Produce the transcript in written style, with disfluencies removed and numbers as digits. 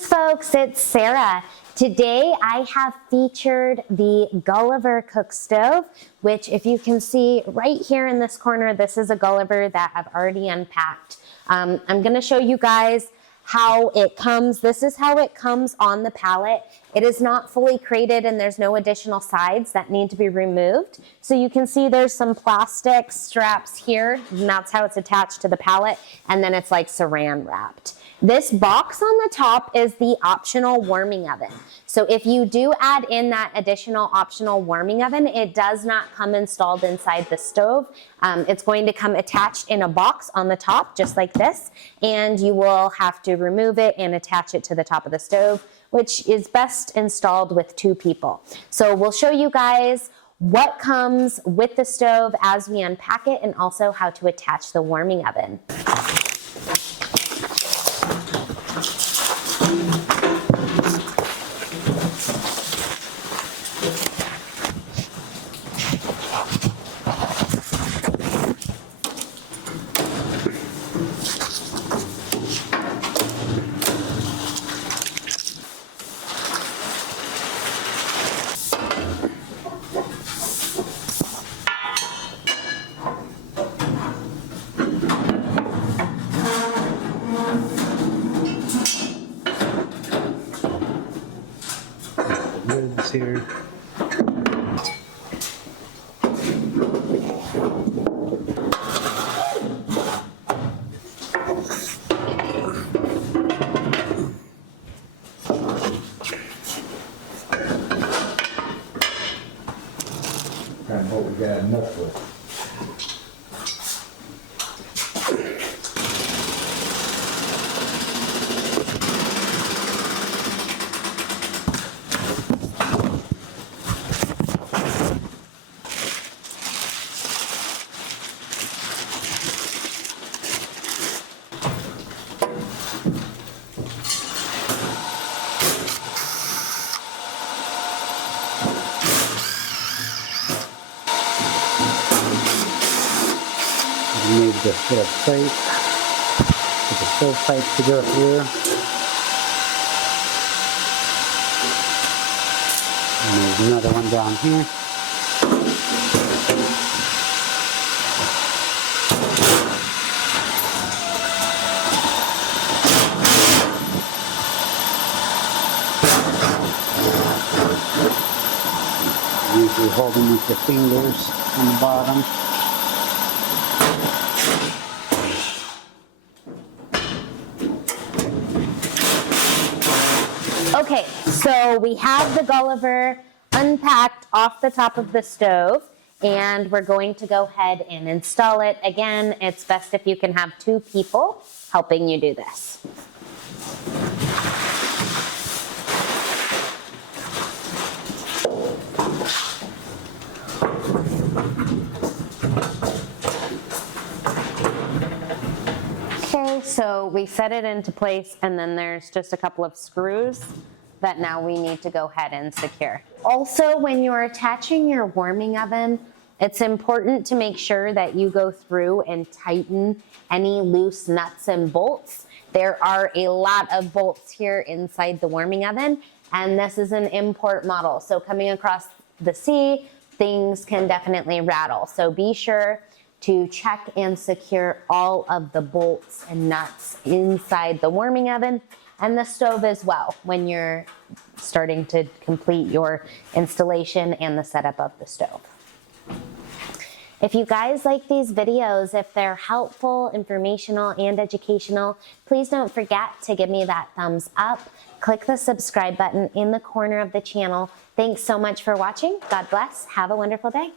Greetings folks, it's Sarah. Today I have featured the Guliver Cookstove, which if you can see right here in this corner, this is a Guliver that I've already unpacked. I'm going to show you guys how it comes. This is how it comes on the pallet. It is not fully crated and there's no additional sides that need to be removed. So you can see there's some plastic straps here and that's how it's attached to the pallet, and then it's like saran wrapped. This box on the top is the optional warming oven. So if you do add in that additional optional warming oven, it does not come installed inside the stove. It's going to come attached in a box on the top, just like this, and you will have to remove it and attach it to the top of the stove, which is best installed with 2 people. So we'll show you guys what comes with the stove as we unpack it, and also how to attach the warming oven. Lids here. Kind of what we got enough with. You need this little plate with the stovepipe to go through. And there's another one down here. Usually hold them with your fingers on the bottom. Okay, so we have the Guliver unpacked off the top of the stove, and we're going to go ahead and install it. Again, it's best if you can have 2 people helping you do this. Okay, so we set it into place, and then there's just a couple of screws that now we need to go ahead and secure. Also, when you're attaching your warming oven, it's important to make sure that you go through and tighten any loose nuts and bolts. There are a lot of bolts here inside the warming oven, and this is an import model. So coming across the sea, things can definitely rattle. So be sure to check and secure all of the bolts and nuts inside the warming oven and the stove as well when you're starting to complete your installation and the setup of the stove. If you guys like these videos, if they're helpful, informational, and educational, please don't forget to give me that thumbs up. Click the subscribe button in the corner of the channel. Thanks so much for watching. God bless. Have a wonderful day.